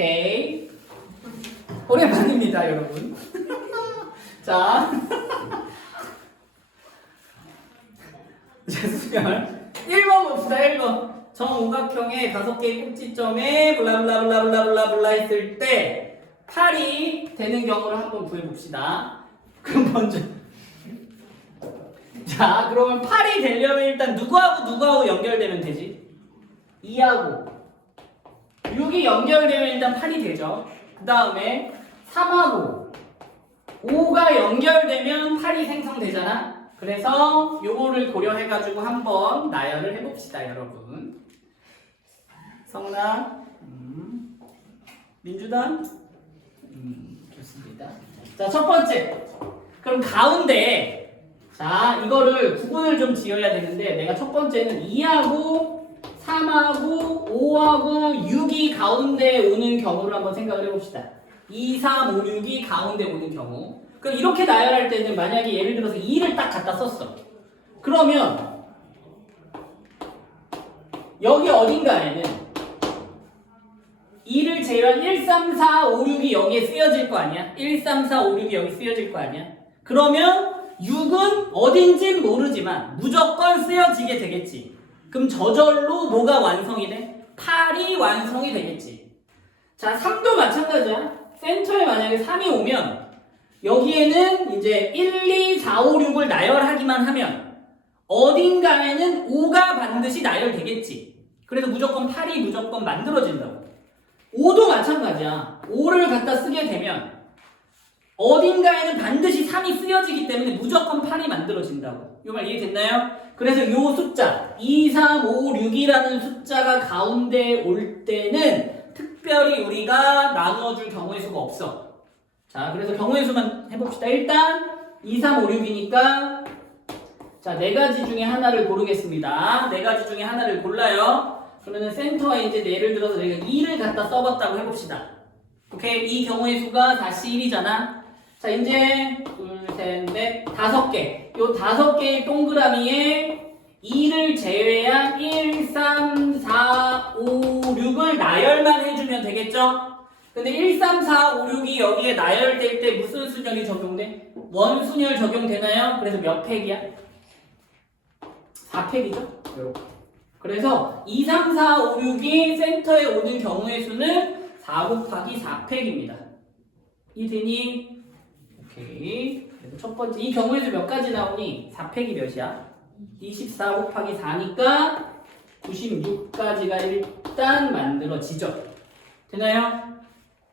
오케이. 오랜만입니다, 여러분. 자. 수열 1번 봅시다. 1번. 정오각형의 5개의 꼭지점에 블라블라블라블라블라 했을 때 8이 되는 경우를 한번 구해봅시다. 그럼 먼저 자, 그러면 8이 되려면 일단 누구하고 연결되면 되지? 2하고 6이 연결되면 일단 8이 되죠. 그 다음에 3하고 5가 연결되면 8이 생성되잖아. 그래서 요거를 고려해가지고 한번 나열을 해봅시다, 여러분. 성나, 민주당, 좋습니다. 자, 첫 번째. 그럼 가운데, 자, 이거를 구분을 좀 지어야 되는데, 내가 첫 번째는 2하고 3하고 5하고 6이 가운데 오는 경우를 한번 생각을 해봅시다. 2, 3, 5, 6이 가운데 오는 경우. 그럼 이렇게 나열할 때는 만약에 예를 들어서 2를 딱 갖다 썼어. 그러면 여기 어딘가에는 2를 제외한 1, 3, 4, 5, 6이 여기에 쓰여질 거 아니야? 1, 3, 4, 5, 6이 여기 쓰여질 거 아니야? 그러면 6은 어딘진 모르지만 무조건 쓰여지게 되겠지. 그럼 저절로 뭐가 완성이 돼? 8이 완성이 되겠지. 자, 3도 마찬가지야. 센터에 만약에 3이 오면 여기에는 이제 1, 2, 4, 5, 6을 나열하기만 하면 어딘가에는 5가 반드시 나열되겠지. 그래서 무조건 8이 무조건 만들어진다고. 5도 마찬가지야. 5를 갖다 쓰게 되면 어딘가에는 반드시 3이 쓰여지기 때문에 무조건 8이 만들어진다고. 이 말 이해됐나요? 그래서 이 숫자 2, 3, 5, 6이라는 숫자가 가운데 올 때는 특별히 우리가 나누어줄 경우의 수가 없어. 자, 그래서 경우의 수만 해봅시다. 일단 2, 3, 5, 6이니까 자, 4가지 중에 하나를 고르겠습니다. 4가지 중에 하나를 골라요. 그러면 센터에 이제 예를 들어서 내가 2를 갖다 써봤다고 해봅시다. 오케이? 이 경우의 수가 다시 1이잖아. 자, 이제 둘, 셋, 넷, 5개. 요 5개의 동그라미에 2를 제외한 1, 3, 4, 5, 6을 나열만 해주면 되겠죠? 근데 1, 3, 4, 5, 6이 여기에 나열될 때 무슨 순열이 적용돼? 원순열 적용되나요? 그래서 몇 팩이야? 4팩이죠? 이렇게. 그래서 2, 3, 4, 5, 6이 센터에 오는 경우의 수는 4 곱하기 4팩입니다. 이해되니? 오케이. 그래서 첫 번째, 이 경우의 수 몇 가지 나오니? 4팩이 몇이야? 24 곱하기 4니까 96가지가 일단 만들어지죠. 되나요?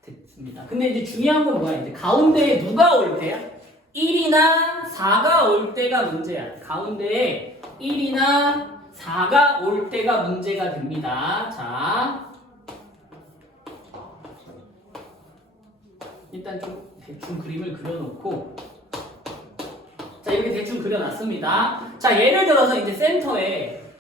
됐습니다. 근데 이제 중요한 건 뭐야? 이제 가운데에 누가 올 때야? 1이나 4가 올 때가 문제야. 가운데에 1이나 4가 올 때가 문제가 됩니다. 자, 일단 좀 대충 그림을 그려놓고, 자, 이렇게 대충 그려놨습니다. 자, 예를 들어서 이제 센터에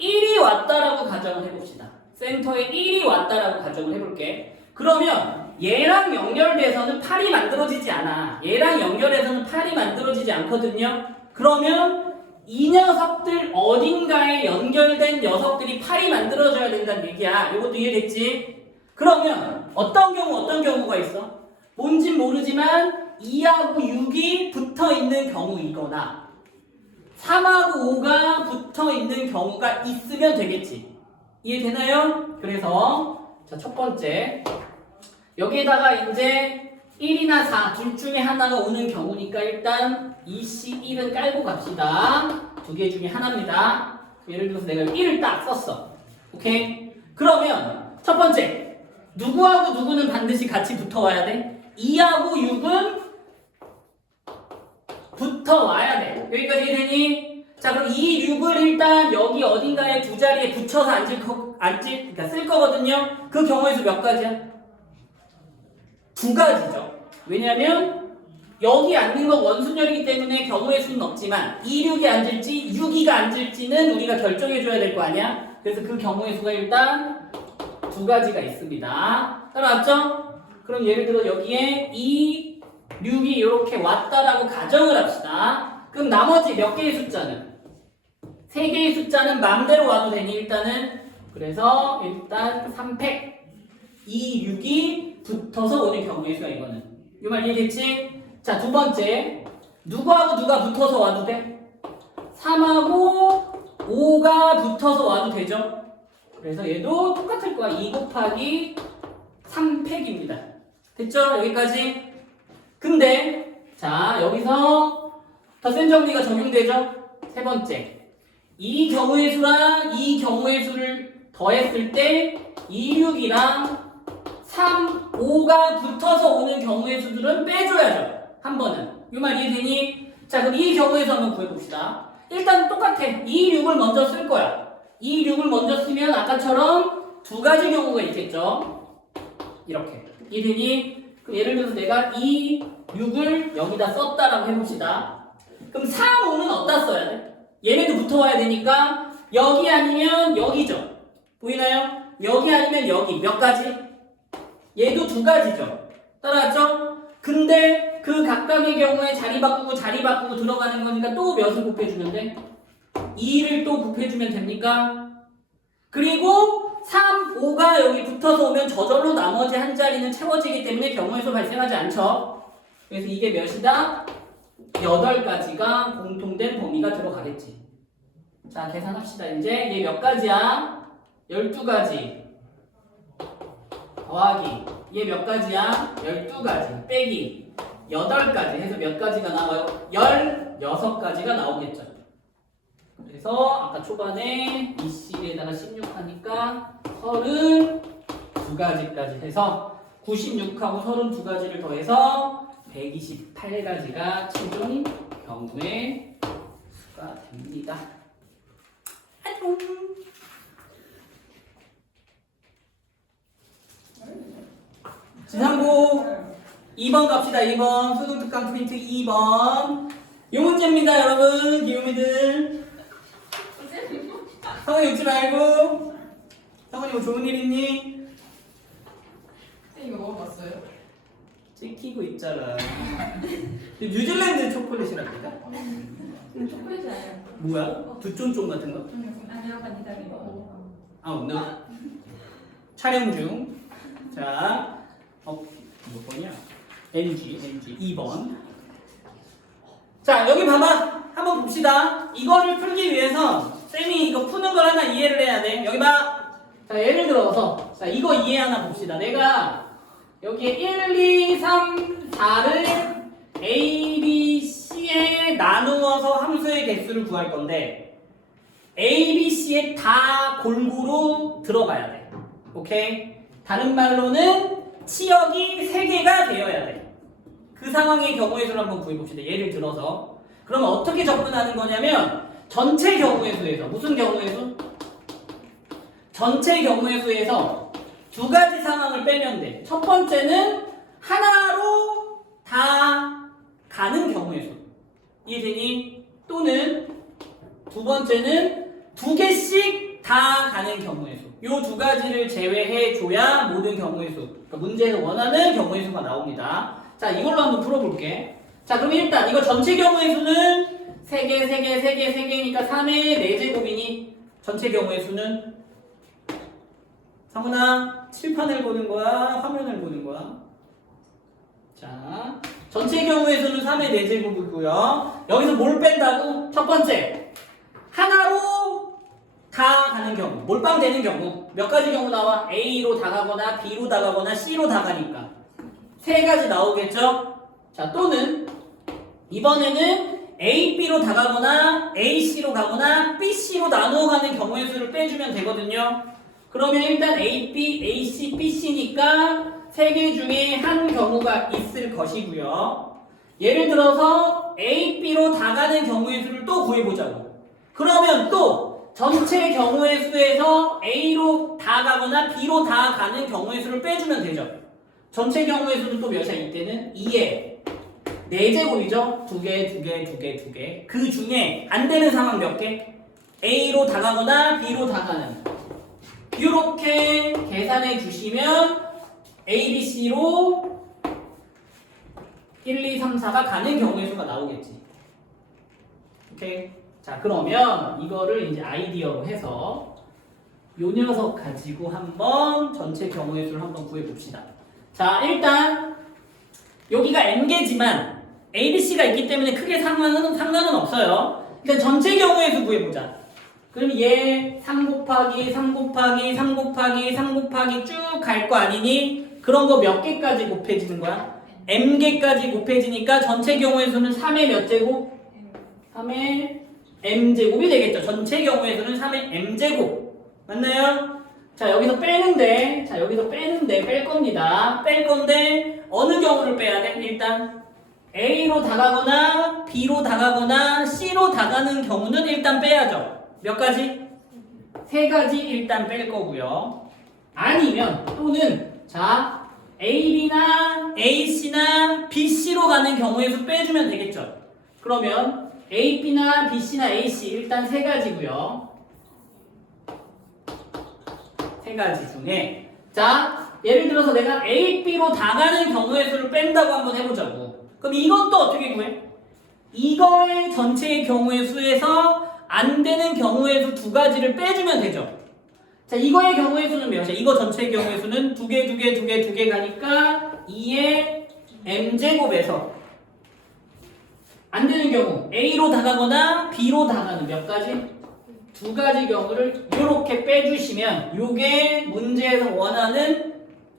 1이 왔다라고 가정을 해봅시다. 센터에 1이 왔다라고 가정을 해볼게. 그러면 얘랑 연결돼서는 8이 만들어지지 않아. 얘랑 연결해서는 8이 만들어지지 않거든요. 그러면 이 녀석들 어딘가에 연결된 녀석들이 8이 만들어져야 된다는 얘기야. 이것도 이해됐지? 그러면 어떤 경우가 있어? 뭔진 모르지만 2하고 6이 붙어있는 경우이거나 3하고 5가 붙어있는 경우가 있으면 되겠지. 이해되나요? 그래서 자, 첫 번째 여기에다가 이제 1이나 4 둘 중에 하나가 오는 경우니까 일단 2C 1은 깔고 갑시다. 두 개 중에 하나입니다. 예를 들어서 내가 1을 딱 썼어. 오케이? 그러면 첫 번째 누구하고 누구는 반드시 같이 붙어와야 돼? 2하고 6은 붙어와야 돼. 여기까지 이해되니? 자, 그럼 이 6을 일단 여기 어딘가에 두 자리에 붙여서 그러니까 쓸 거거든요. 그 경우의 수 몇 가지야? 2가지죠. 왜냐면 여기 앉는 건 원순열이기 때문에 경우의 수는 없지만 2, 6이 앉을지 6, 2가 앉을지는 우리가 결정해줘야 될 거 아니야? 그래서 그 경우의 수가 일단 2가지가 있습니다. 따라왔죠? 그럼 예를 들어 여기에 2, 6이 이렇게 왔다라고 가정을 합시다. 그럼 나머지 몇 개의 숫자는? 3개의 숫자는 마음대로 와도 되니 일단은. 그래서 일단 3팩 2, 6이 붙어서 오는 경우의 수야 이거는. 이 말 이해됐지? 자, 두 번째. 누구하고 누가 붙어서 와도 돼? 3하고 5가 붙어서 와도 되죠? 그래서 얘도 똑같을 거야. 2 곱하기 3팩입니다. 됐죠? 여기까지? 근데 자, 여기서 덧셈 정리가 적용되죠? 세 번째. 이 경우의 수랑 이 경우의 수를 더했을 때 2, 6이랑 3, 5가 붙어서 오는 경우의 수들은 빼줘야죠. 한 번은. 이 말 이해되니? 자, 그럼 이 경우에서 한번 구해봅시다. 일단 똑같아. 2, 6을 먼저 쓸 거야. 2, 6을 먼저 쓰면 아까처럼 두 가지 경우가 있겠죠. 이렇게. 이해되니? 그럼 예를 들어서 내가 2, 6을 여기다 썼다라고 해봅시다. 그럼 3, 5는 어디다 써야 돼? 얘네도 붙어와야 되니까 여기 아니면 여기죠. 보이나요? 여기 아니면 여기. 몇 가지? 얘도 두 가지죠. 따라왔죠? 근데 그 각각의 경우에 자리 바꾸고 들어가는 거니까 또 몇을 곱해주면 돼? 2를 또 곱해주면 됩니까? 그리고 3, 5가 여기 붙어서 오면 저절로 나머지 한 자리는 채워지기 때문에 경우의 수 발생하지 않죠. 그래서 이게 몇이다? 8가지가 공통된 범위가 들어가겠지. 자, 계산합시다. 이제 얘 몇 가지야? 12가지 더하기 얘 몇 가지야? 12가지 빼기 8가지 해서 몇 가지가 나와요? 16가지가 나오겠죠. 그래서 아까 초반에 이 C에다가 16 하니까 32가지까지 해서 96하고 32가지를 더해서 128가지가 최종 경우의 수가 됩니다. 안녕. 지상고 2번 갑시다. 2번 수능특강 프린트 2번 이 문제입니다. 여러분 기우미들 성훈이 웃지 말고. 성훈이 뭐 좋은 일 있니? 이거 먹어봤어요? 찍히고 있잖아. 뉴질랜드 초콜릿이랍니다. 초콜릿이 아니야. 뭐야? 두쫀쫀 같은 거? 아니 약간 이거. 아, 오늘 촬영 중. 자, 몇 번이야? NG 2번. 자, 여기 봐봐. 한번 봅시다. 이거를 풀기 위해서 쌤이 이거 푸는 걸 하나 이해를 해야 돼. 여기 봐. 자, 예를 들어서 자, 이거 이해 하나 봅시다. 내가 여기에 1, 2, 3, 4를 A, B, C에 나누어서 함수의 개수를 구할 건데 A, B, C에 다 골고루 들어가야 돼. 오케이? 다른 말로는 치역이 3개가 되어야 돼. 그 상황의 경우의 수를 한번 구해봅시다. 예를 들어서 그러면 어떻게 접근하는 거냐면 전체 경우의 수에서 무슨 경우의 수? 전체 경우의 수에서 두 가지 상황을 빼면 돼. 첫 번째는 하나로 다 가는 경우의 수. 이해되니? 또는 두 번째는 두 개씩 다 가는 경우의 수. 요 두 가지를 제외해 줘야 모든 경우의 수. 그러니까 문제에서 원하는 경우의 수가 나옵니다. 자, 이걸로 한번 풀어볼게. 자, 그럼 일단 이거 전체 경우의 수는 3개니까 3의 4제곱이니 전체 경우의 수는 성훈아, 칠판을 보는 거야? 화면을 보는 거야? 자, 전체 경우의 수는 3의 4제곱이고요. 여기서 뭘 뺀다고? 첫 번째, 하나로 다 가는 경우, 몰빵 되는 경우. 몇 가지 경우 나와? A로 다 가거나 B로 다 가거나 C로 다 가니까 3가지 나오겠죠? 자, 또는 이번에는 A, B로 다 가거나 A, C로 가거나 B, C로 나누어 가는 경우의 수를 빼주면 되거든요. 그러면 일단 A, B, A, C, B, C니까 3개 중에 한 경우가 있을 것이고요. 예를 들어서 A, B로 다 가는 경우의 수를 또 구해보자고. 그러면 또 전체 경우의 수에서 A로 다 가거나 B로 다 가는 경우의 수를 빼주면 되죠. 전체 경우의 수는 또 몇이야? 이때는 2에 4제곱이죠? 2개. 그 중에 안 되는 상황 몇 개? A로 다 가거나 B로 다 가는. 이렇게 계산해 주시면 A, B, C로 1, 2, 3, 4가 가는 경우의 수가 나오겠지. 오케이? 자, 그러면 이거를 이제 아이디어로 해서 요 녀석 가지고 한번 전체 경우의 수를 한번 구해봅시다. 자, 일단 여기가 n개지만 a, b, c가 있기 때문에 크게 상관은 없어요. 일단 전체 경우의 수 구해보자. 그럼 얘 3 곱하기 3 곱하기 3 곱하기 3 곱하기 쭉 갈 거 아니니? 그런 거 몇 개까지 곱해지는 거야? m개까지 곱해지니까 전체 경우의 수는 3의 몇 제곱? 3의 m제곱이 되겠죠. 전체 경우의 수는 3의 m제곱. 맞나요? 자, 여기서 빼는데 뺄 겁니다. 뺄 건데 어느 경우를 빼야 돼? 일단 A로 다가거나 B로 다가거나 C로 다가는 경우는 일단 빼야죠. 몇 가지? 3가지 일단 뺄 거고요. 아니면 또는 자 AB나 AC나 BC로 가는 경우의 수 빼주면 되겠죠. 그러면 AB나 BC나 AC 일단 3가지고요. 3가지 중에 자 예를 들어서 내가 A, B로 다가는 경우의 수를 뺀다고 한번 해보자고. 그럼 이것도 어떻게 구해? 이거의 전체의 경우의 수에서 안 되는 경우의 수 2가지를 빼주면 되죠. 자, 이거의 경우의 수는 몇이야? 이거 전체의 경우의 수는 2개 가니까 2의 m제곱에서 안 되는 경우 A로 다가거나 B로 다가는 몇 가지? 2가지 경우를 이렇게 빼주시면 이게 문제에서 원하는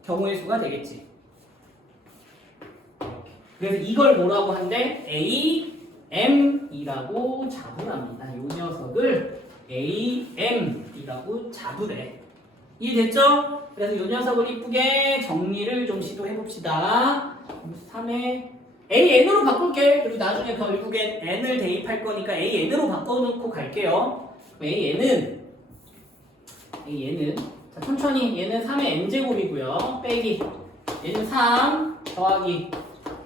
경우의 수가 되겠지. 그래서 이걸 뭐라고 한대? AM이라고 잡으랍니다. 이 녀석을 AM이라고 잡으래. 이해됐죠? 그래서 이 녀석을 이쁘게 정리를 좀 시도해봅시다. 3의 AN으로 바꿀게. 그리고 나중에 결국엔 N을 대입할 거니까 AN으로 바꿔놓고 갈게요. AN은 자, 천천히 얘는 3의 n제곱이고요. 빼기 얘는 3 더하기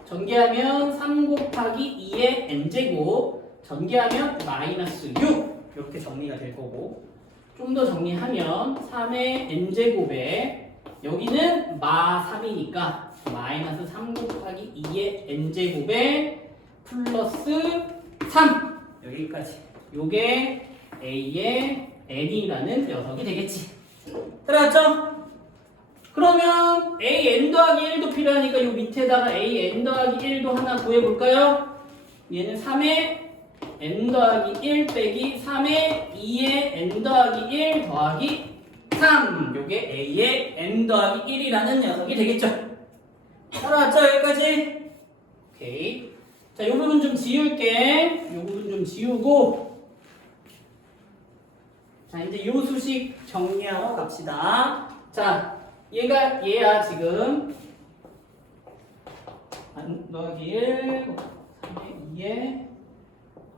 전개하면 3 곱하기 2의 n제곱 전개하면 마이너스 6 이렇게 정리가 될 거고 좀 더 정리하면 3의 n제곱에 여기는 마 3이니까 마이너스 3 곱하기 2의 n제곱에 플러스 3 여기까지 요게 A의 n이라는 녀석이 되겠지. 들어갔죠? 그러면 AN 더하기 1도 필요하니까 요 밑에다가 AN 더하기 1도 하나 구해볼까요? 얘는 3의 n 더하기 1 빼기 3의 2의 n 더하기 1 더하기 3 요게 A의 n 더하기 1이라는 녀석이 되겠죠? 알았죠? 여기까지? 오케이. 자, 요 부분 좀 지울게. 요 부분 좀 지우고 자, 이제 요 수식 정리하고 갑시다. 자, 얘야 지금 n 더하기 1 3의 2의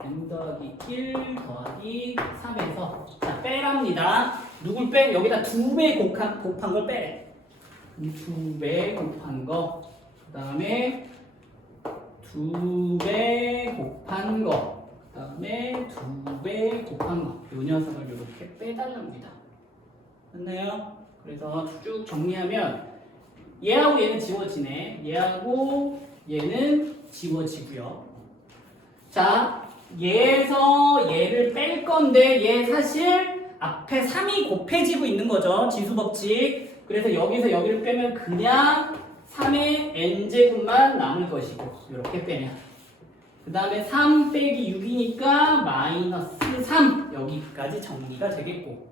n 더하기 1 더하기 3에서 자, 빼랍니다. 누굴 빼? 여기다 2배 곱한 걸 빼래. 2배 곱한 거. 그 다음에 2배 곱한 거. 그 다음에 2배 곱한 거. 이 녀석을 이렇게 빼달랍니다. 됐나요? 그래서 쭉 정리하면 얘하고 얘는 지워지네. 얘하고 얘는 지워지고요. 자, 얘에서 얘를 뺄 건데 얘 사실 앞에 3이 곱해지고 있는 거죠. 지수법칙. 그래서 여기서 여기를 빼면 그냥 3의 n제곱만 남을 것이고 이렇게 빼면 그 다음에 3 빼기 6이니까 마이너스 3 여기까지 정리가 되겠고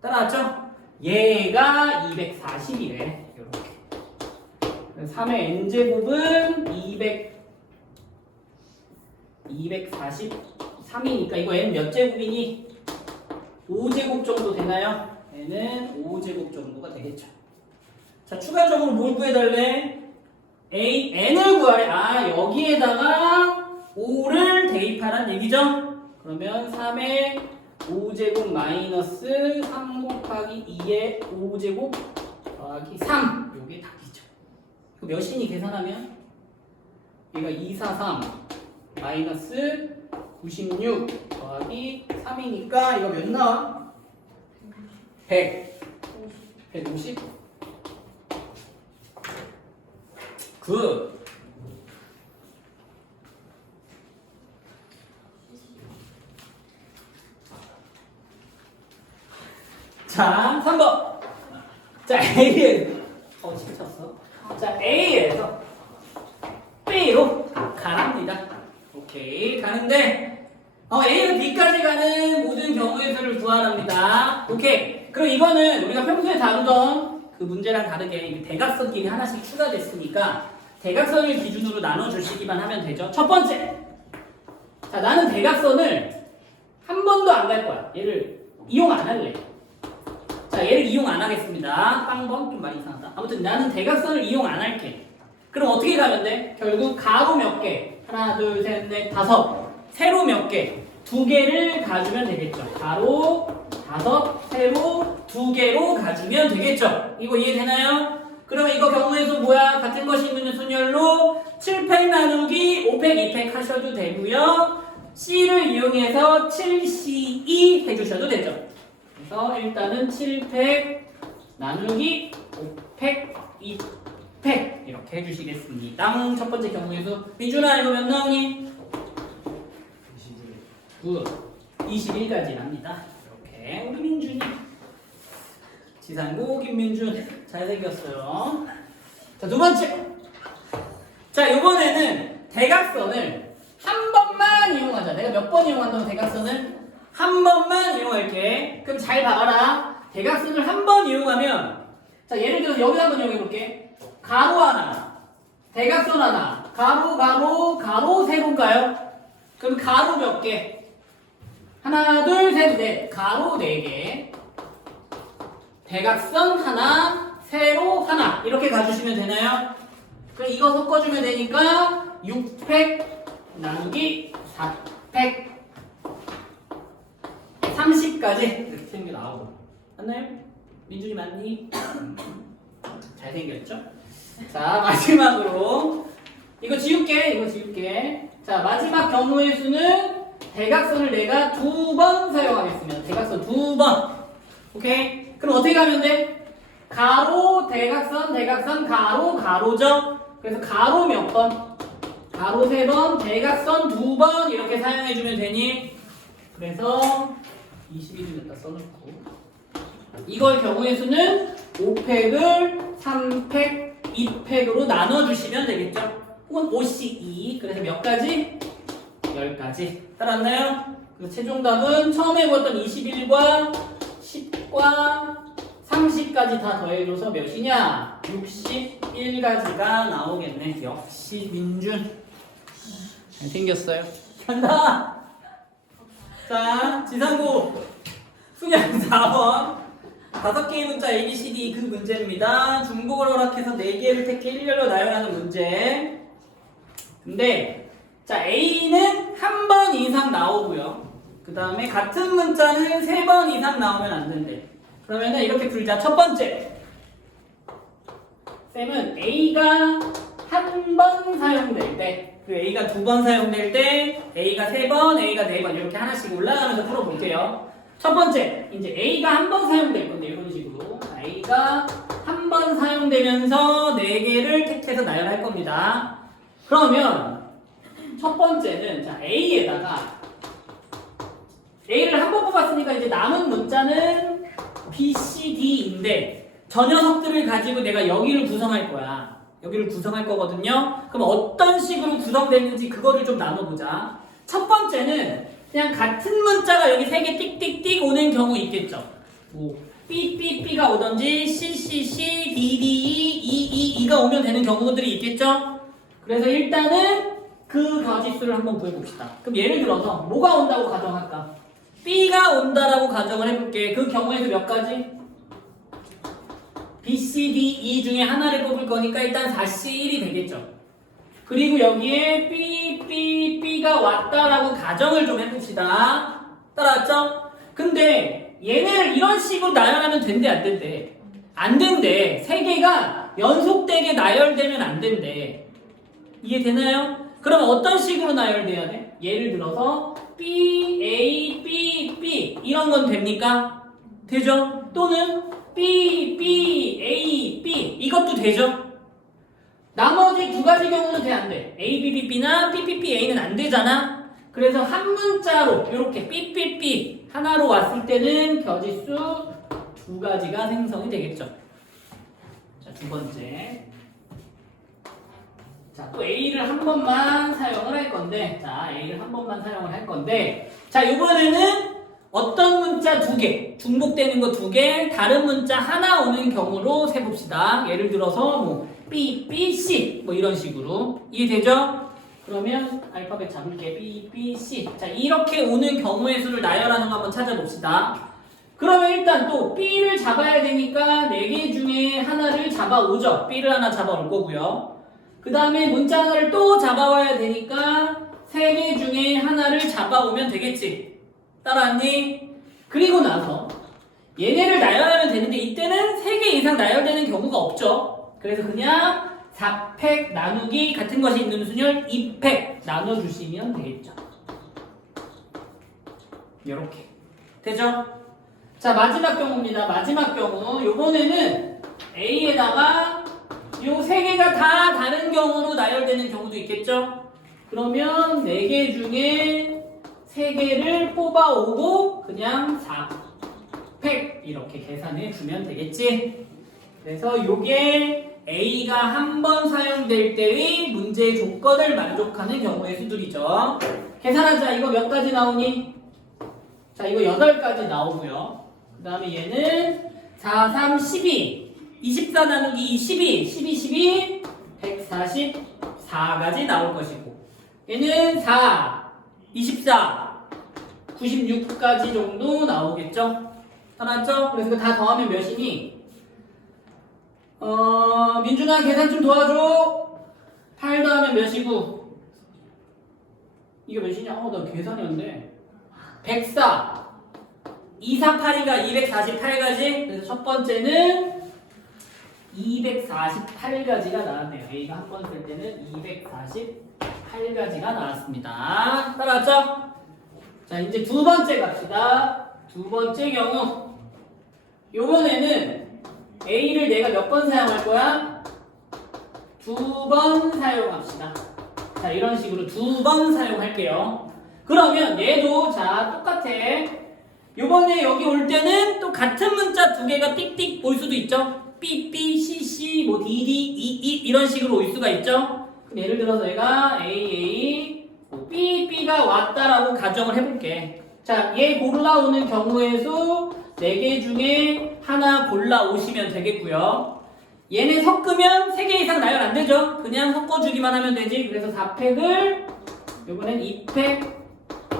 따라왔죠? 얘가 240이래. 이렇게 3의 n제곱은 243이니까 이거 n 몇 제곱이니? 5제곱 정도 되나요? n은 5제곱 정도가 되겠죠. 자, 추가적으로 뭘 구해달래? n을 구하래. 아, 여기에다가 5를 대입하란 얘기죠? 그러면 3의 5제곱 마이너스 3 곱하기 2의 5제곱 더하기 3 요게 답이죠. 이거 몇이니 계산하면? 얘가 243 마이너스 96 더하기 3이니까 이거 몇 나와? 100 150 굿. 자, 자, A에 치쳤어. 자, A에서 B로 가랍니다. 오케이. 가는데 A에서 B까지 가는 모든 경우의 수를 구하랍니다. 오케이. 그럼 이거는 우리가 평소에 다루던 그 문제랑 다르게 대각선끼리 하나씩 추가됐으니까 대각선을 기준으로 나눠주시기만 하면 되죠. 첫 번째. 자, 나는 대각선을 한 번도 안 갈 거야. 얘를 이용 안 할래. 자, 얘를 이용 안 하겠습니다. 빵번 좀 많이 이상하다. 아무튼 나는 대각선을 이용 안 할게. 그럼 어떻게 가면 돼? 결국 가로 몇 개? 하나, 둘, 셋, 넷, 다섯. 세로 몇 개? 두 개를 가주면 되겠죠. 가로, 다섯, 세로, 두 개로 가주면 되겠죠. 이거 이해되나요? 그러면 이거 경우에서 뭐야? 같은 것이 있는 순열로 7팩 나누기 5팩, 2팩 하셔도 되고요. C를 이용해서 7C2 해주셔도 되죠. 그래서 일단은 7팩 나누기 5팩, 2팩 이렇게 해주시겠습니다. 첫 번째 경우에서 민준아 이거 몇 나오니? 21까지 납니다. 이렇게 우리 민준이 지상고 김민준 잘생겼어요. 자, 두 번째. 자, 이번에는 대각선을 한 번만 이용하자. 내가 몇 번 이용한다고 대각선을? 한 번만 이용할게. 그럼 잘 봐봐라. 대각선을 한 번 이용하면 자, 예를 들어서 여기 한번 이용해볼게. 가로 하나, 대각선 하나, 가로, 가로, 가로, 세로인가요? 그럼 가로 몇 개? 하나, 둘, 셋, 넷. 가로 4개. 대각선 하나, 세로 하나. 이렇게 가주시면 되나요? 그럼 이거 섞어주면 되니까 6팩 나누기 4팩 30까지 이렇게 생겨 나오고. 맞나요? 민준이 맞니? 잘생겼죠? 자, 마지막으로 이거 지울게. 자, 마지막 경우의 수는 대각선을 내가 2번 사용하겠습니다. 대각선 2번. 오케이? 그럼 어떻게 하면 돼? 가로, 대각선, 가로, 가로죠? 그래서 가로 몇 번? 가로 3번, 대각선 2번 이렇게 사용해주면 되니? 그래서 21을 갖다 써놓고 이걸 경우의 수는 5팩을 3팩, 2팩으로 나눠주시면 되겠죠? 혹은 5C2 그래서 몇 가지? 10가지 따랐나요? 그래서 최종 답은 처음에 보았던 21과 10과 30까지 다 더해줘서 몇이냐? 61가지가 나오겠네. 역시 민준 잘생겼어요. 간다. 자, 지상고 수량 4번 5개의 문자 ABCD 그 문제입니다. 중복을 허락해서 4개를 택해 일렬로 나열하는 문제. 근데 자, A는 한 번 이상 나오고요. 그 다음에 같은 문자는 3번 이상 나오면 안 된대. 그러면은 이렇게 풀자. 첫 번째, 쌤은 A가 한 번 사용될 때, 그리고 A가 2번 사용될 때, A가 3번, A가 4번 이렇게 하나씩 올라가면서 풀어볼게요. 첫 번째, 이제 A가 한 번 사용될 건데 이런 식으로 A가 한 번 사용되면서 4개를 택해서 나열할 겁니다. 그러면 첫 번째는 자, A에다가 A를 한 번 뽑았으니까 이제 남은 문자는 B, C, D인데 저 녀석들을 가지고 내가 여기를 구성할 거야. 여기를 구성할 거거든요. 그럼 어떤 식으로 구성되는지 그거를 좀 나눠보자. 첫 번째는 그냥 같은 문자가 여기 3개 띡띡띡 오는 경우 있겠죠. 뭐 B가 오던지 C, D, E가 오면 되는 경우들이 있겠죠. 그래서 일단은 그 거짓수를 한번 구해봅시다. 그럼 예를 들어서 뭐가 온다고 가정할까? B가 온다라고 가정을 해볼게. 그 경우에서 몇 가지? B, C, D, E 중에 하나를 뽑을 거니까 일단 4C1이 되겠죠. 그리고 여기에 B가 왔다라고 가정을 좀 해봅시다. 따라왔죠? 근데 얘네를 이런 식으로 나열하면 된대 안 된대? 안 된대. 3개가 연속되게 나열되면 안 된대. 이해되나요? 그럼 어떤 식으로 나열돼야 돼? 예를 들어서 B, A, B 이런 건 됩니까? 되죠? 또는 B, A, B 이것도 되죠? 나머지 2가지 경우는 돼, 안 돼? A, B나 P, A는 안 되잖아? 그래서 한 문자로 이렇게 B 하나로 왔을 때는 겨지수 2가지가 생성이 되겠죠. 두 번째. 자, 또 A를 한 번만 사용을 할 건데, 자, A를 한 번만 사용을 할 건데, 자, 이번에는 어떤 문자 두 개, 중복되는 거 두 개, 다른 문자 하나 오는 경우로 세봅시다. 예를 들어서 뭐 B, B, C 뭐 이런 식으로 이해되죠? 그러면 알파벳 잡을게. B, B, C. 자, 이렇게 오는 경우의 수를 나열하는 거 한번 찾아봅시다. 그러면 일단 또 B를 잡아야 되니까 4개 중에 하나를 잡아오죠. B를 하나 잡아올 거고요. 그 다음에 문자 하나를 또 잡아와야 되니까 3개 중에 하나를 잡아오면 되겠지. 따라왔니? 그리고 나서 얘네를 나열하면 되는데 이때는 3개 이상 나열되는 경우가 없죠. 그래서 그냥 4팩 나누기 같은 것이 있는 순열 2팩 나눠주시면 되겠죠. 이렇게 되죠? 자, 마지막 경우입니다. 마지막 경우 요번에는 A에다가 요 3개가 다 다른 경우로 나열되는 경우도 있겠죠? 그러면 4개 중에 3개를 뽑아오고 그냥 4팩 이렇게 계산해 주면 되겠지? 그래서 요게 A가 한 번 사용될 때의 문제의 조건을 만족하는 경우의 수들이죠. 계산하자. 이거 몇 가지 나오니? 자, 이거 8가지 나오고요. 그 다음에 얘는 4, 3, 12 24 나누기 12 12, 12 144가지 나올 것이고 얘는 4, 24 96까지 정도 나오겠죠? 알았죠? 그래서 이거 다 더하면 몇이니? 민준아 계산 좀 도와줘. 8 더하면 몇이고? 이게 몇이냐? 나 계산이 안 돼. 104 248이가 248가지. 그래서 첫 번째는 248가지가 나왔네요. A가 한 번 쓸 때는 248가지가 나왔습니다. 따라왔죠? 자, 이제 두 번째 갑시다. 두 번째 경우. 요번에는 A를 내가 몇 번 사용할 거야? 2번 사용합시다. 자, 이런 식으로 2번 사용할게요. 그러면 얘도 자, 똑같아. 요번에 여기 올 때는 또 같은 문자 두 개가 띡띡 올 수도 있죠. B, B, C, C, 뭐 D, D, E, E 이런 식으로 올 수가 있죠. 그럼 예를 들어서 얘가 A, A, B, B가 왔다라고 가정을 해볼게. 자, 얘 골라오는 경우의 수 4개 중에 하나 골라오시면 되겠고요. 얘네 섞으면 3개 이상 나열 안 되죠. 그냥 섞어주기만 하면 되지. 그래서 4팩을 요번엔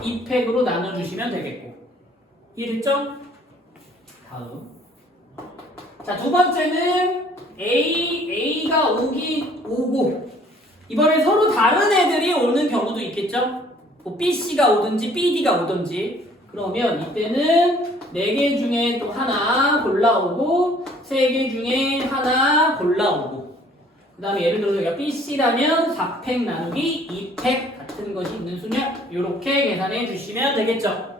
2팩으로 나눠주시면 되겠고. 이해됐죠? 다음. 자, 두 번째는 A가 오고 이번에 서로 다른 애들이 오는 경우도 있겠죠? 뭐 BC가 오든지 BD가 오든지. 그러면 이때는 4개 중에 또 하나 골라오고 3개 중에 하나 골라오고 그 다음에 예를 들어서 여기가 BC라면 4팩 나누기 2팩 같은 것이 있는 수냐 이렇게 계산해 주시면 되겠죠.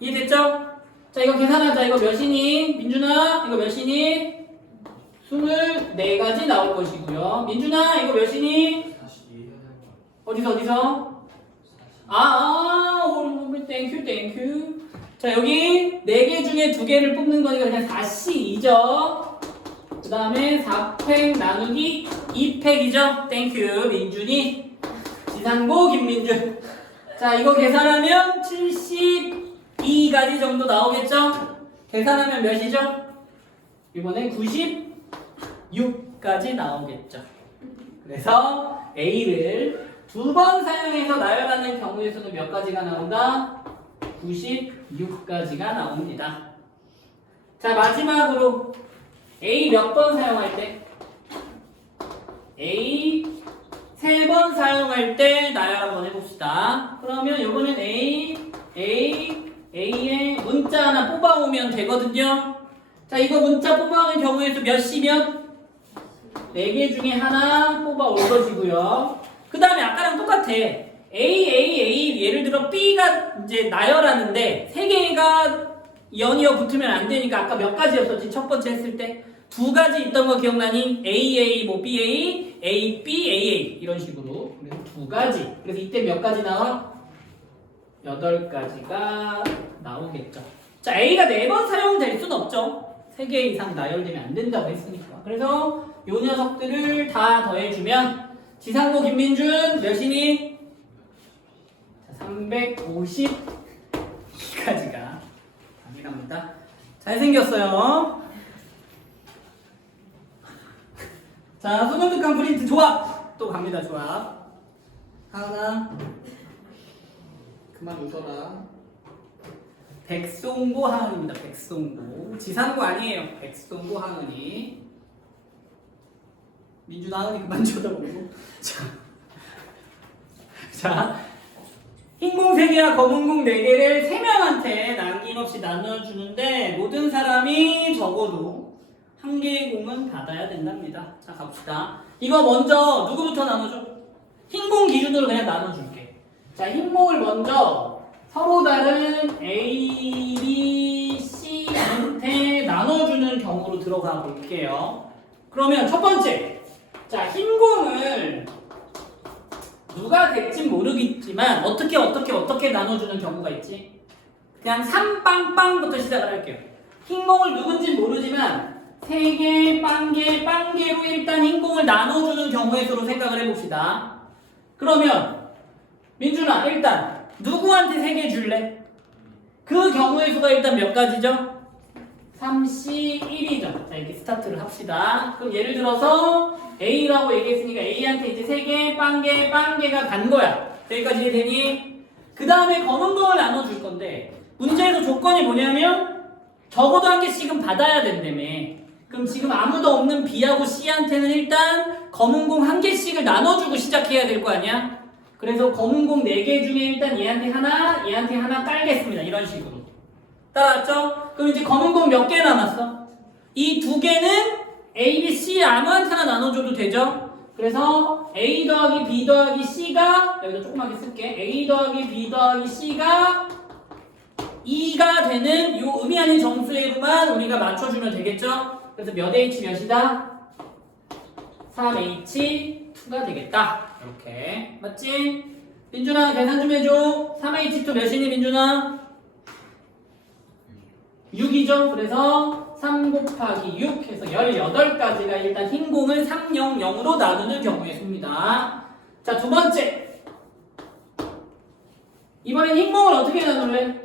이해됐죠? 자, 이거 계산하자. 이거 몇이니? 민준아 이거 몇이니? 24가지 나올 것이고요. 민준아 이거 몇이니? 어디서? 오늘 땡큐. 자, 여기 4개 중에 2개를 뽑는 거니까 그냥 4C2죠. 그 다음에 4팩 나누기 2팩이죠. 땡큐 민준이. 지상고 김민준. 자, 이거 계산하면 72가지 정도 나오겠죠? 계산하면 몇이죠? 이번엔 96까지 나오겠죠. 그래서 A를 2번 사용해서 나열하는 경우의 수는 몇 가지가 나온다? 96가지가 나옵니다. 자, 마지막으로 A 몇 번 사용할 때? A 3번 사용할 때 나열 한번 해봅시다. 그러면 이번엔 A에 문자 하나 뽑아오면 되거든요. 자, 이거 문자 뽑아오는 경우에 수 몇이면? 4개 중에 하나 뽑아올 것이고요. 그 다음에 아까랑 똑같아. A 예를 들어 B가 이제 나열하는데 3개가 연이어 붙으면 안 되니까 아까 몇 가지였었지? 첫 번째 했을 때 2가지 있던 거 기억나니? AA, 뭐 BA, AB, AA 이런 식으로. 그래서 2가지. 그래서 이때 몇 가지 나와? 8가지가 나오겠죠. 자, A가 4번 사용될 수는 없죠. 3개 이상 나열되면 안 된다고 했으니까. 그래서 요 녀석들을 다 더해주면 지상고 김민준 몇이니? 350까지가 답이 갑니다. 잘생겼어요. 자, 수능특강 프린트 조합 또 갑니다. 조합 하나 그만 웃어라. 백송고 하은입니다. 백송고 지상고 아니에요. 백송고 하은이. 민준 하은이 그만 쳐다보고. 자, 흰공 3개와 검은공 4개를 3명한테 남김없이 나눠주는데 모든 사람이 적어도 1개의 공은 받아야 된답니다. 자, 갑시다. 이거 먼저 누구부터 나눠줘? 흰공 기준으로 그냥 나눠줄게. 자, 흰공을 먼저 서로 다른 A, B, C한테 나눠주는 경우로 들어가 볼게요. 그러면 첫 번째, 자, 흰공을 누가 될진 모르겠지만 어떻게 나눠주는 경우가 있지? 그냥 3빵빵부터 시작을 할게요. 흰공을 누군지 모르지만 3개, 빵개로 일단 흰공을 나눠주는 경우의 수로 생각을 해봅시다. 그러면 민준아, 일단 누구한테 3개 줄래? 그 경우의 수가 일단 몇 가지죠? 3C 1이죠. 자, 이렇게 스타트를 합시다. 그럼 예를 들어서 A라고 얘기했으니까 A한테 이제 3개, 빵개가 간 거야. 여기까지 이해되니? 그 다음에 검은공을 나눠줄 건데 문제에서 조건이 뭐냐면 적어도 1개씩은 받아야 된다며. 그럼 지금 아무도 없는 B하고 C한테는 일단 검은공 1개씩을 나눠주고 시작해야 될 거 아니야? 그래서 검은공 4개 중에 일단 얘한테 하나 깔겠습니다. 이런 식으로. 따라왔죠? 그럼 이제 검은공 몇 개 남았어? 이 2개는 A, B, C 아무한테나 나눠줘도 되죠? 그래서 A 더하기 B 더하기 C가 여기다 조그맣게 쓸게. A 더하기 B 더하기 C가 2가 되는 요 의미 아닌 정수에만 우리가 맞춰주면 되겠죠? 그래서 몇 H 몇이다? 3H2가 되겠다. 이렇게. 맞지? 민준아 계산 좀 해줘. 3H2 몇이니 민준아? 6이죠? 그래서 3 곱하기 6 해서 18가지가 일단 흰공을 300으로 나누는 경우의 수입니다. 자, 두 번째. 이번엔 흰공을 어떻게 나눌래?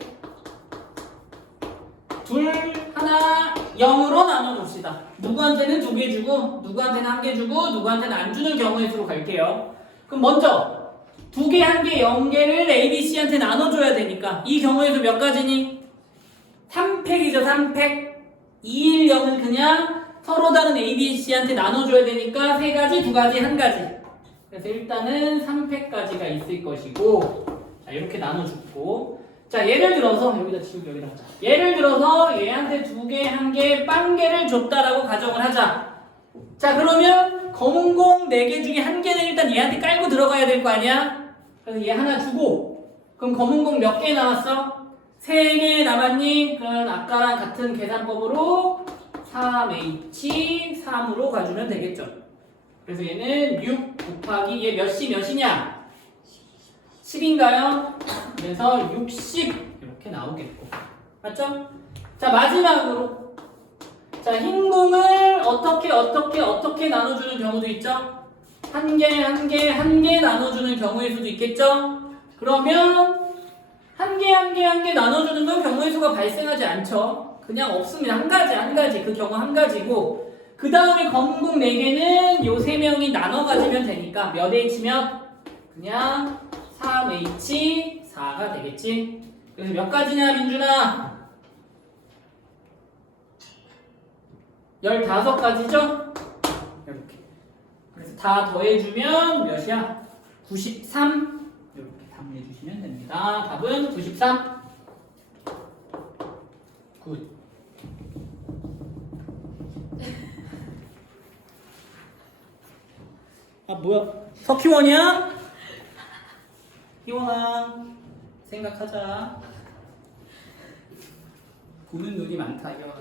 둘, 하나, 0으로 나눠줍시다. 누구한테는 2개 주고, 누구한테는 1개 주고, 누구한테는 안 주는 경우의 수로 갈게요. 그럼 먼저 2개, 1개, 0개를 A, B, C한테 나눠줘야 되니까 이 경우의 수 몇 가지니? 3팩이죠, 3팩. 2, 1, 0은 그냥 서로 다른 A, B, C한테 나눠줘야 되니까 3가지, 2가지, 1가지. 그래서 일단은 3팩까지가 있을 것이고, 자, 이렇게 나눠주고. 자, 예를 들어서 여기다 지우고 여기다 하자. 예를 들어서 얘한테 2개, 1개, 빵개를 줬다라고 가정을 하자. 자, 그러면 검은공 4개 중에 1개는 일단 얘한테 깔고 들어가야 될 거 아니야? 그래서 얘 하나 주고, 그럼 검은공 몇 개 남았어? 3개 남았니? 그럼 아까랑 같은 계산법으로 3H3으로 가주면 되겠죠. 그래서 얘는 6 곱하기 얘 몇이냐? 10인가요? 그래서 60 이렇게 나오겠고. 맞죠? 자, 마지막으로 자, 흰공을 어떻게 나눠주는 경우도 있죠? 1개 나눠주는 경우의 수도 있겠죠? 그러면 1개 나눠주는 건 경우의 수가 발생하지 않죠? 그냥 없습니다. 한 가지. 그 경우 한 가지고, 그 다음에 검은공 4개는 요 3명이 나눠 가지면 되니까 몇 H 몇? 그냥 3H4가 되겠지? 그래서 몇 가지냐, 민준아? 15가지죠? 이렇게. 그래서 다 더해주면 몇이야? 93? 이렇게 답해주시면 됩니다. 답은 93. 굿. 아, 뭐야? 석희원이야? 희원아, 생각하자. 보는 눈이 많다, 희원아.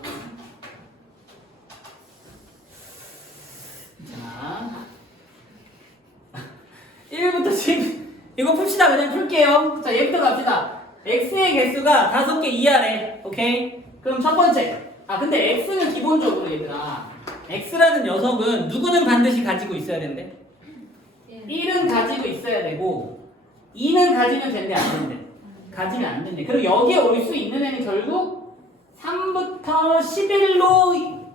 자, 1부터 10. 이거 풉시다. 그냥 풀게요. 자, 얘부터 갑시다. x의 개수가 5개 이하래. 오케이? 그럼 첫 번째. 아 근데 x는 기본적으로 얘들아 x라는 녀석은 누구는 반드시 가지고 있어야 된대? 1은 가지고 있어야 되고 2는 가지면 된대 안 된대? 가지면 안 된대. 그리고 여기에 올 수 있는 애는 결국 3부터 11로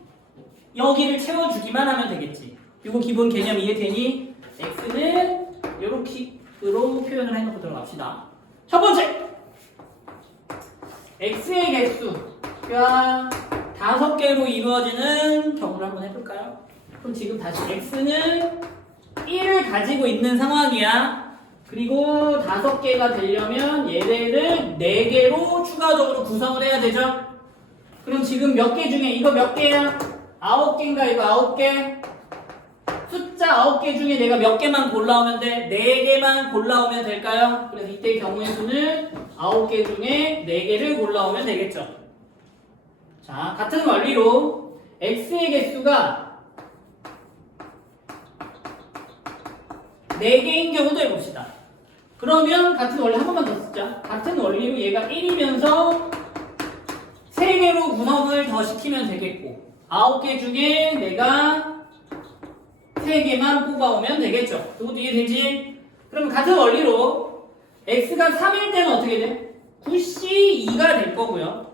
여기를 채워주기만 하면 되겠지. 이거 기본 개념 이해되니? x는 이렇게로 표현을 해놓고 들어갑시다. 첫 번째! x의 개수가 5개로 이루어지는 경우를 한번 해볼까요? 그럼 지금 다시 x는 1을 가지고 있는 상황이야. 그리고 5개가 되려면 얘네를 4개로 추가적으로 구성을 해야 되죠? 그럼 지금 몇 개 중에 이거 몇 개야? 9개인가 이거 9개? 숫자 9개 중에 내가 몇 개만 골라오면 돼? 4개만 골라오면 될까요? 그래서 이때 경우의 수는 9개 중에 4개를 골라오면 되겠죠. 자, 같은 원리로 x의 개수가 4개인 경우도 해봅시다. 그러면 같은 원리 한 번만 더 쓰자. 같은 원리로 얘가 1이면서 3개로 구성을 더 시키면 되겠고 9개 중에 내가 3개만 뽑아오면 되겠죠. 그것도 이해되지? 그럼 같은 원리로 x가 3일 때는 어떻게 돼? 9c 2가 될 거고요.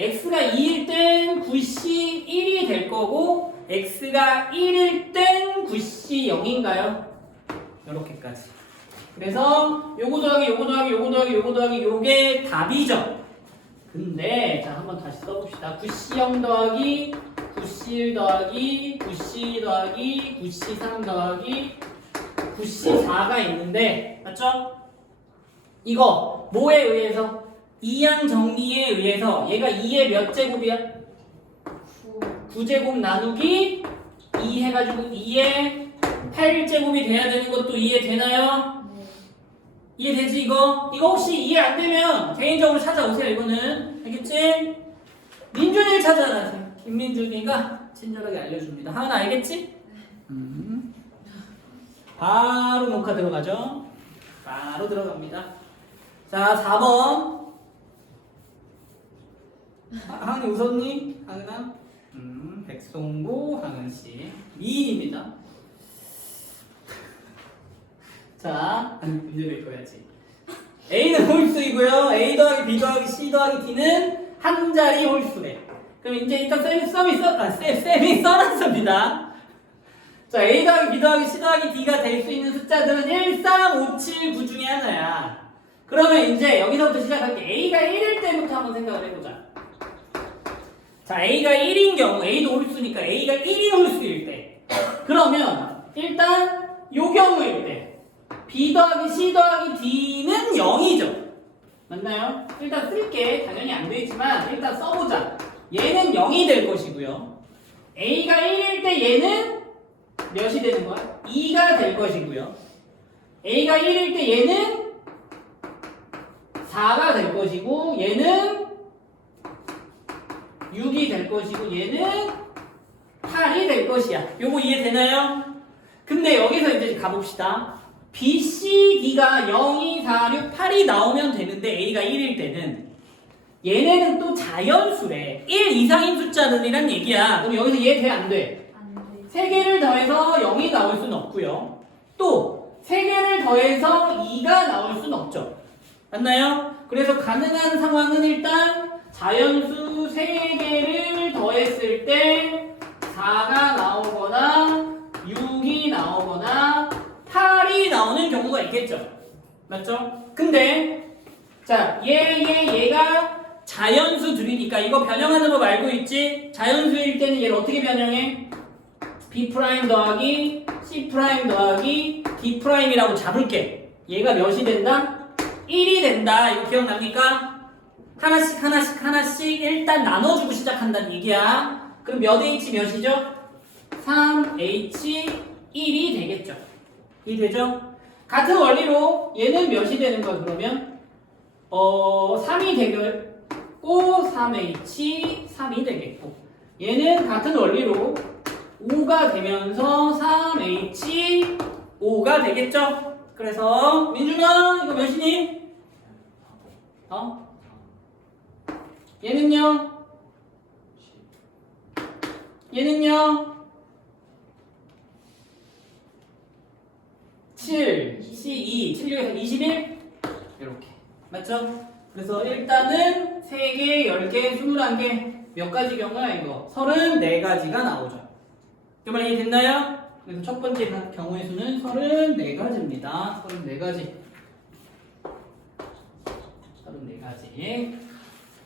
x가 2일 땐 9c 1이 될 거고 x가 1일 땐 9c 0인가요? 이렇게까지. 그래서 요거 더하기 요거 더하기 요거 더하기 요거 더하기 요게 답이죠. 근데 자 한번 다시 써봅시다. 9c0 더하기 9c1 더하기 9c 더하기 9c3 더하기 9c4가 있는데 맞죠? 이거 뭐에 의해서? 이항 정리에 의해서 얘가 2의 몇 제곱이야? 9제곱 나누기 2 해가지고 2의 8제곱이 돼야 되는 것도 이해되나요? 이해되지 이거? 이거 혹시 이해 안 되면 개인적으로 찾아오세요. 이거는 알겠지? 민준이를 찾아가세요. 김민준이가 친절하게 알려줍니다. 하은아 알겠지? 바로 녹화 들어가죠. 바로 들어갑니다. 자 4번 하은이 웃었니? 하은아? 백송보 하은씨 미인입니다. 자, 문제를 읽어야지. A는 홀수이고요. A 더하기 B 더하기 C 더하기 D는 한 자리 홀수래. 그럼 이제 일단 쌤이 써놨습니다. 자, A 더하기 B 더하기 C 더하기 D가 될 수 있는 숫자들은 1, 3, 5, 7, 9 중에 하나야. 그러면 이제 여기서부터 시작할게. A가 1일 때부터 한번 생각을 해보자. 자, A가 1인 경우, A도 홀수니까 A가 1인 홀수일 때. 그러면 일단 요 경우일 때 B 더하기 C 더하기 D는 0이죠. 맞나요? 일단 쓸게. 당연히 안 되지만 일단 써보자. 얘는 0이 될 것이고요. A가 1일 때 얘는 몇이 되는 거야? 2가 될 것이고요. A가 1일 때 얘는 4가 될 것이고 얘는 6이 될 것이고 얘는 8이 될 것이야. 요거 이해되나요? 근데 여기서 이제 가봅시다. B, C, D가 0, 2, 4, 6, 8이 나오면 되는데 A가 1일 때는 얘네는 또 자연수래. 1 이상인 숫자들이란 얘기야. 그럼 여기서 얘 돼? 안 돼? 안 돼. 3개를 더해서 0이 나올 수는 없고요. 또 3개를 더해서 2가 나올 수는 없죠. 맞나요? 그래서 가능한 상황은 일단 자연수 3개를 더했을 때 4가 나오거나 6이 나오거나 8이 나오는 경우가 있겠죠. 맞죠? 근데 자, 얘가 자연수들이니까 이거 변형하는 법 알고 있지? 자연수일 때는 얘를 어떻게 변형해? B' 더하기 C' 더하기 D'이라고 잡을게. 얘가 몇이 된다? 1이 된다. 이거 기억납니까? 하나씩 일단 나눠주고 시작한다는 얘기야. 그럼 몇 H 몇이죠? 3H 1이 되겠죠. 이 되죠? 같은 원리로 얘는 몇이 되는 거야 그러면? 3이 되겠고 3H 3이 되겠고 얘는 같은 원리로 5가 되면서 3H 5가 되겠죠? 그래서 민준아 이거 몇이니? 얘는요? 얘는요 7, C2, 7, 6에서 21 이렇게 맞죠? 그래서 일단은 3개, 10개, 21개 몇 가지 경우야 이거? 34가지가 나오죠. 그 말 이해됐나요? 그래서 첫 번째 경우의 수는 34가지입니다. 34가지. 34가지.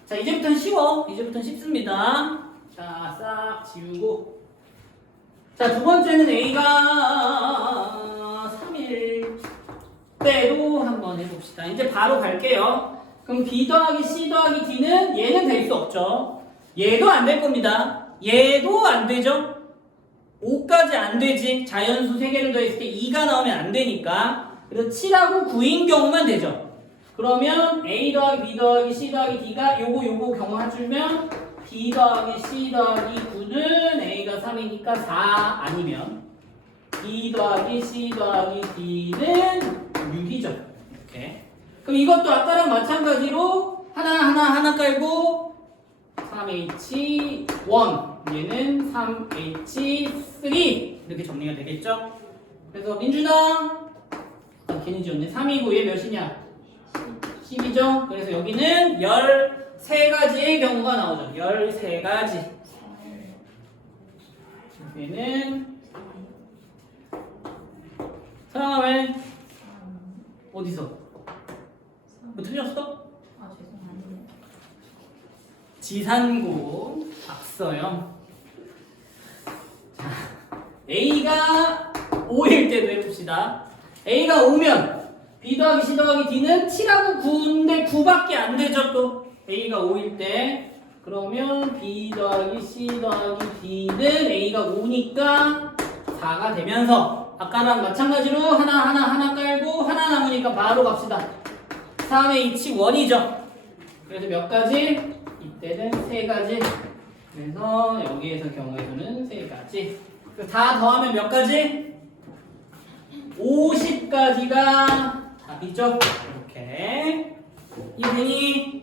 자, 이제부터는 쉬워. 이제부터는 쉽습니다. 자, 싹 지우고. 자, 두 번째는 A가 3일 때로 한번 해봅시다. 이제 바로 갈게요. 그럼 B 더하기 C 더하기 D는 얘는 될 수 없죠. 얘도 안 될 겁니다. 얘도 안 되죠. 5까지 안 되지. 자연수 3개를 더했을 때 2가 나오면 안 되니까. 그래서 7하고 9인 경우만 되죠. 그러면 A 더하기 B 더하기 C 더하기 D가 요거 경우 해주면 B 더하기 C 더하기 9는 A가 3이니까 4 아니면 B 더하기 C 더하기 D는 6이죠. 이렇게. 그럼 이것도 아까랑 마찬가지로 하나 깔고 3H1 얘는 3H3 이렇게 정리가 되겠죠? 그래서 민준아 괜히 지웠네. 3이고 얘 몇이냐? 10이죠? 그래서 여기는 13가지의 경우가 나오죠. 13가지. 얘는 서영아 왜? 어디서? 뭐 틀렸어? 아 죄송합니다. 지산고 박서영. 자, A가 5일 때도 해봅시다. A가 5면 B 더하기 C 더하기 D는 7하고 9인데 9밖에 안 되죠 또. A가 5일 때 그러면 B 더하기 C 더하기 D는 A가 5니까 4가 되면서 아까랑 마찬가지로 하나 깔고 하나 남으니까 바로 갑시다. 3H1이죠. 그래서 몇 가지? 이때는 3가지. 그래서 여기에서 경우에서는 3가지. 다 더하면 몇 가지? 50가지가 답이죠. 이렇게. 이분이